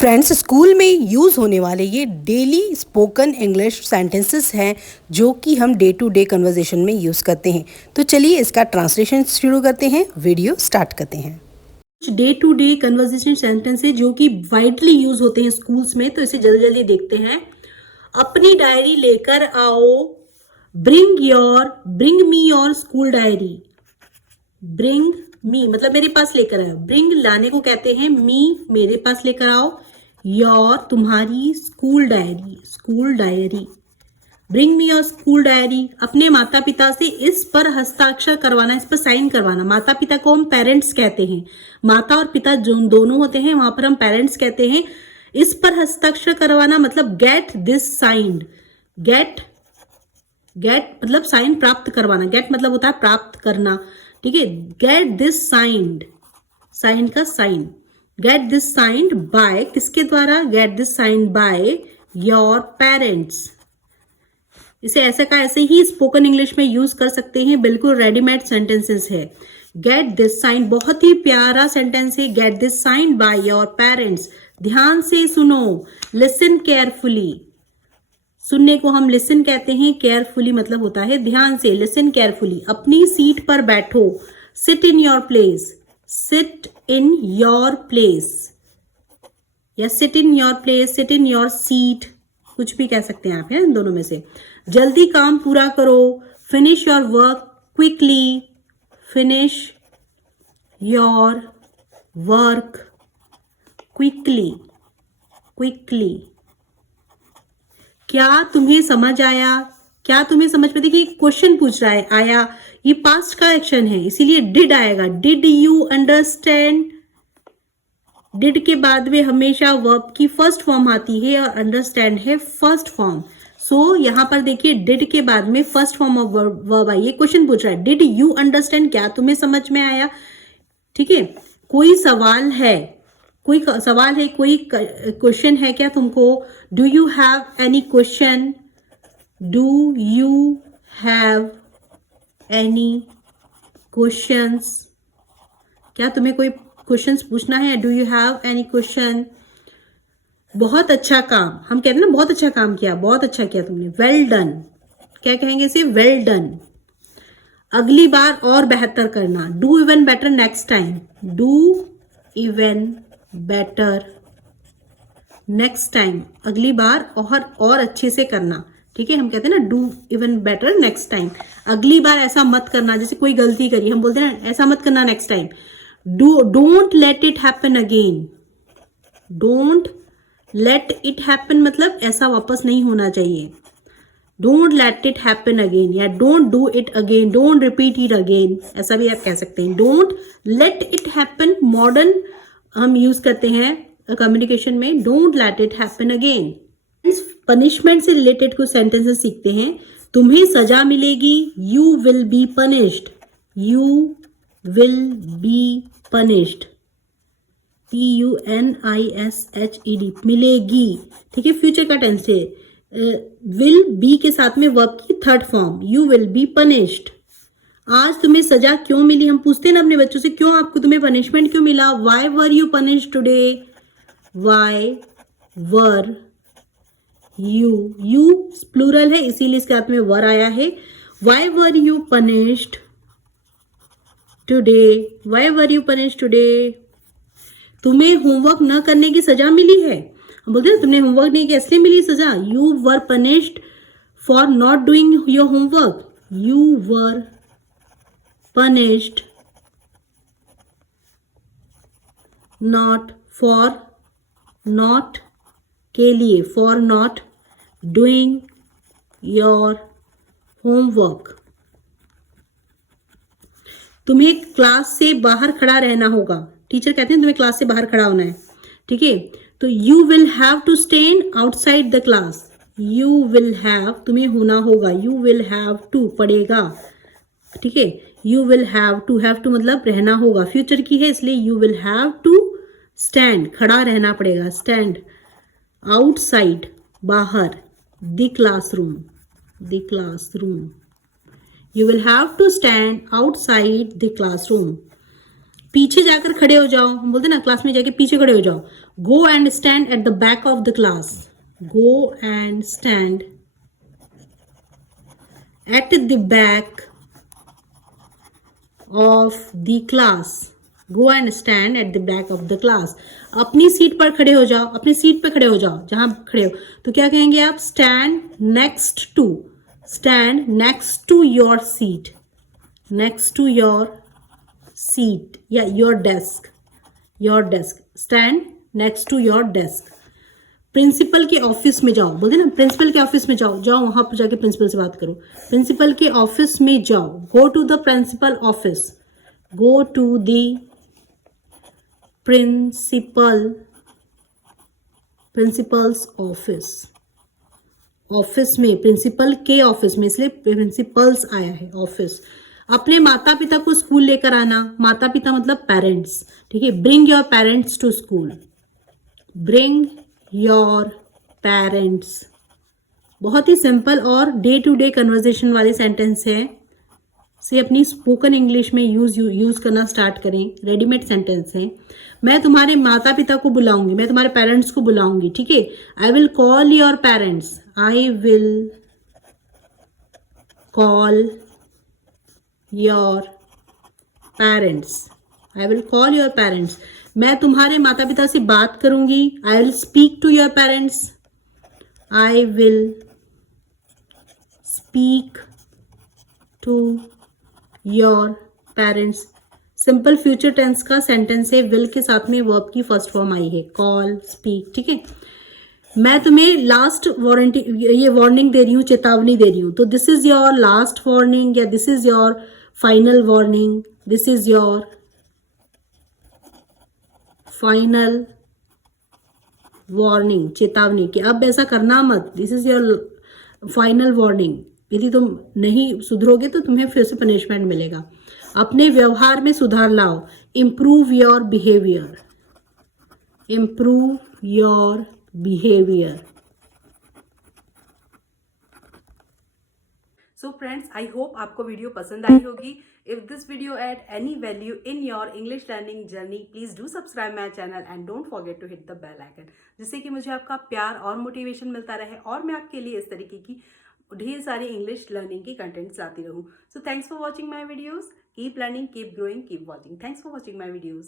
Friends, school में use होने वाले ये डेली स्पोकन इंग्लिश सेंटेंसेस हैं जो कि हम डे टू डे कन्वर्सेशन में यूज़ करते हैं। तो चलिए इसका ट्रांसलेशन शुरू करते हैं, वीडियो स्टार्ट करते हैं। कुछ day to day conversation sentences जो कि वाइडली यूज होते हैं स्कूल्स में, तो इसे जल्दी जल्दी देखते हैं। अपनी डायरी लेकर आओ। Bring me your school diary. Bring me मतलब मेरे पास लेकर आओ। ब्रिंग लाने को कहते हैं, मी मेरे पास लेकर आओ, योर तुम्हारी school diary. Bring me your school diary. अपने माता पिता से इस पर हस्ताक्षर करवाना, इस पर साइन करवाना। माता पिता को हम पेरेंट्स कहते हैं, माता और पिता जो दोनों होते हैं वहां पर हम पेरेंट्स कहते हैं। इस पर हस्ताक्षर करवाना मतलब गेट दिस साइंड। गेट मतलब साइन प्राप्त करवाना। गेट मतलब होता है प्राप्त करना, ठीक है। गेट दिस साइंड, साइन का sign. Get this signed by, किसके द्वारा? Get this signed by your parents. इसे ऐसे का ऐसे ही स्पोकन इंग्लिश में यूज कर सकते हैं, बिल्कुल रेडीमेड सेंटेंसेस है। गेट दिस साइन बहुत ही प्यारा सेंटेंस है। Get this sign by your parents. ध्यान से सुनो, लिसन केयरफुली। सुनने को हम लिसन कहते हैं, केयरफुली मतलब होता है ध्यान से। Listen carefully. अपनी सीट पर बैठो। Sit in your place. Sit in your place या sit in your place, sit in your seat, कुछ भी कह सकते हैं आप, है इन दोनों में से। जल्दी काम पूरा करो। Finish your work quickly. Finish your work quickly. क्या तुम्हें समझ आया? क्या तुम्हें समझ में? देखिए क्वेश्चन पूछ रहा है, आया, ये पास्ट का एक्शन है इसीलिए डिड आएगा। Did you understand? डिड के बाद में हमेशा वर्ब की फर्स्ट फॉर्म आती है और अंडरस्टैंड है फर्स्ट फॉर्म। सो यहां पर देखिए डिड के बाद में first form of verb I है। क्वेश्चन पूछ रहा है, डिड यू अंडरस्टैंड? क्या तुम्हें समझ में आया? ठीक है। कोई सवाल है, कोई क्वेश्चन है क्या तुमको? Do you have any question? Do you have any questions? क्या तुम्हें कोई क्वेश्चंस पूछना है? Do you have any question? बहुत अच्छा काम, हम कहते हैं ना बहुत अच्छा काम किया, बहुत अच्छा किया तुमने। वेल डन, क्या कहेंगे इसे? Well done. अगली बार और बेहतर करना। Do even better next time. Do even better next time, अगली बार और अच्छे से करना, ठीक है। हम कहते हैं ना do even better next time, अगली बार ऐसा मत करना। जैसे कोई गलती करी, हम बोलते हैं ना ऐसा मत करना next time. Don't let it happen again. Don't let it happen मतलब ऐसा वापस नहीं होना चाहिए। Don't let it happen again या don't do it again, don't repeat it again, ऐसा भी आप कह सकते हैं। Don't let it happen modern हम यूज करते हैं कम्युनिकेशन में, don't let it happen again. Punishment से रिलेटेड कुछ सेंटेंसेस सीखते हैं। तुम्हें सजा मिलेगी। You will be punished. You will be punished. PUNISHED, मिलेगी, ठीक है। फ्यूचर का टेंस है। विल बी के साथ में वर्ब की third form. You will be punished. आज तुम्हें सजा क्यों मिली? हम पूछते हैं ना अपने बच्चों से, क्यों आपको तुम्हें पनिशमेंट क्यों मिला? Why were you punished today? Why were you plural है इसीलिए इसके साथ में वर आया है। Why were you punished today? Why were you punished today? तुम्हें होमवर्क न करने की सजा मिली है। हम बोलते हैं तुमने होमवर्क नहीं किया इसलिए मिली सजा। You were punished for not doing your homework. You were punished not, for not के लिए, for not doing your homework. तुम्हें क्लास से बाहर खड़ा रहना होगा। टीचर कहते हैं तुम्हें क्लास से बाहर खड़ा होना है, ठीक है। तो you will have to stand outside the class. You will have, तुम्हें होना होगा। यू विल हैव टू पड़ेगा, ठीक है। यू विल हैव टू मतलब रहना होगा, फ्यूचर की है इसलिए you will have to stand, खड़ा रहना पड़ेगा। स्टैंड आउटसाइड, बाहर। The classroom, the classroom. You will have to stand outside the classroom. पीछे जाकर खड़े हो जाओ, हम बोलते हैं ना क्लास में जाके पीछे खड़े हो जाओ. Go and stand at the back of the class. Go and stand at the back of the class. Go and stand at the back of the class. अपनी सीट पर खड़े हो जाओ, अपनी सीट पे खड़े हो जाओ जहां खड़े हो. तो क्या कहेंगे आप? Stand next to. Stand next to your seat. Next to your seat या your desk. Your desk. Stand next to your desk. Principal के ऑफिस में जाओ, बोलते ना प्रिंसिपल के ऑफिस में जाओ, जाओ वहां पर जाके प्रिंसिपल से बात करो. प्रिंसिपल के ऑफिस में जाओ. Go to the principal office. Go to the principal's office. Office में, प्रिंसिपल के ऑफिस में, इसलिए प्रिंसिपल्स आया है, ऑफिस. अपने माता पिता को स्कूल लेकर आना. माता पिता मतलब पेरेंट्स, ठीक है. Bring your parents to school. Bring your parents. बहुत ही सिंपल और डे टू डे कन्वर्जेशन वाले सेंटेंस है. से अपनी स्पोकन इंग्लिश में यूज करना स्टार्ट करें. रेडीमेड सेंटेंस है. मैं तुम्हारे माता पिता को बुलाऊंगी, मैं तुम्हारे पेरेंट्स को बुलाऊंगी, ठीक है. I will call your parents. I will call your parents. I will call your parents. मैं तुम्हारे माता पिता से बात करूंगी. I will speak to your parents. I will speak to your parents. Simple future tense का सेंटेंस है. Will के साथ में वर्ब की फर्स्ट फॉर्म आई है, कॉल, स्पीक, ठीक है. मैं तुम्हें लास्ट वार्निंग दे रही हूँ, चेतावनी दे रही हूँ. तो this is your last warning या this is your final warning. This is your final warning, चेतावनी कि अब ऐसा करना मत. This is your final warning. यदि तुम नहीं सुधरोगे तो तुम्हें फिर से पनिशमेंट मिलेगा. अपने व्यवहार में सुधार लाओ. Improve your behaviour. Improve your behaviour. So friends, I hope आपको वीडियो पसंद आई होगी. If this video add any value in your English learning journey, please do subscribe my channel and don't forget to hit the bell icon, जिससे कि मुझे आपका प्यार और मोटिवेशन मिलता रहे और मैं आपके लिए इस तरीके की ढेर सारी इंग्लिश लर्निंग की कंटेंट्स लाती रहूँ. So thanks for watching my videos. Keep learning, keep growing, keep watching. Thanks for watching my videos.